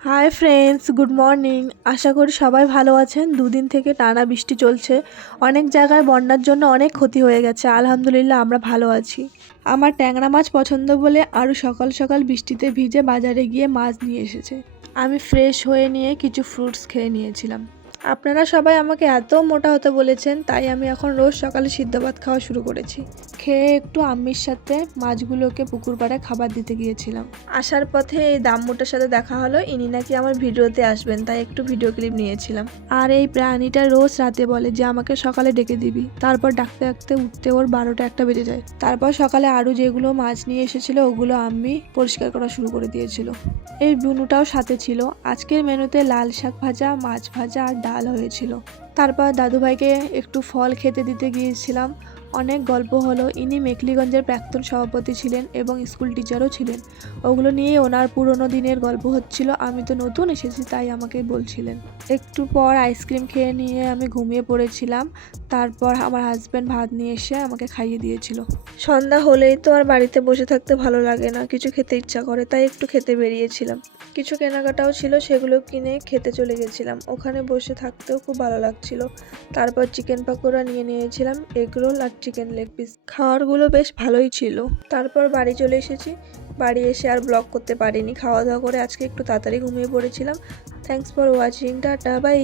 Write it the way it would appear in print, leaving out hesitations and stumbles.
High friends, good morning. আশা করি সবাই ভালো আছেন। দুদিন থেকে টানা বৃষ্টি চলছে, অনেক জায়গায় বন্যার জন্য অনেক ক্ষতি হয়ে গেছে। আলহামদুলিল্লাহ আমরা ভালো আছি। আমার ট্যাংরা মাছ পছন্দ বলে আরও সকাল সকাল বৃষ্টিতে ভিজে বাজারে গিয়ে মাছ নিয়ে এসেছে। আমি ফ্রেশ হয়ে নিয়ে কিছু ফ্রুটস খেয়ে নিয়েছিলাম। আপনারা সবাই আমাকে এত মোটা হতে বলেছেন, তাই আমি এখন রোজ সকালে সিদ্ধ ভাত খাওয়া শুরু করেছি। খেয়ে একটু আম্মির সাথে মাছগুলোকে পুকুর পাড়ে খাবার দিতে গিয়েছিলাম। আসার পথে এই দাম্মুটার সাথে দেখা হলো। ইনি নাকি আমার ভিডিওতে আসবেন, তাই একটু ভিডিও ক্লিপ নিয়েছিলাম। আর এই প্রাণীটা রোজ রাতে বলে যে আমাকে সকালে ডেকে দিবি। তারপর ডাকতে ডাকতে উঠতে ওর 12টা-1টা বেজে যায়। তারপর সকালে আরও যেগুলো মাছ নিয়ে এসেছিল ওগুলো আম্মি পরিষ্কার করা শুরু করে দিয়েছিল। এই বুনুটাও সাথে ছিল। আজকের মেনুতে লাল শাক ভাজা, মাছ ভাজা আর ডাল হয়েছিল। তারপর দাদুভাইকে একটু ফল খেতে দিতে গিয়েছিলাম। অনেক গল্প হলো। ইনি মেখলিগঞ্জের প্রাক্তন সভাপতি ছিলেন এবং স্কুল টিচারও ছিলেন। ওগুলো নিয়ে ওনার পুরনো দিনের গল্প হচ্ছিল। আমি তো নতুন এসেছি, তাই আমাকে বলছিলেন। একটু পর আইসক্রিম খেয়ে নিয়ে আমি ঘুমিয়ে পড়েছিলাম। তারপর আমার হাজব্যান্ড ভাত নিয়ে এসে আমাকে খাইয়ে দিয়েছিল। সন্ধ্যা হলেই তো আর বাড়িতে বসে থাকতে ভালো লাগে না, কিছু খেতে ইচ্ছা করে, তাই একটু খেতে বেরিয়েছিলাম। কিছু কেনাকাটাও ছিল, সেগুলো কিনে খেতে চলে গেছিলাম। ওখানে বসে থাকতেও খুব ভালো লাগছিল। তারপর চিকেন পকোড়া নিয়ে নিয়েছিলাম, এগ রোল আর চিকেন লেগ পিস। খাবারগুলো বেশ ভালোই ছিল। তারপর বাড়ি চলে এসেছি। বাড়ি এসে আর ব্লগ করতে পারিনি। খাওয়া দাওয়া করে আজকে একটু তাড়াতাড়ি ঘুমিয়ে পড়েছিলাম। Thanks for watching. Tata, by.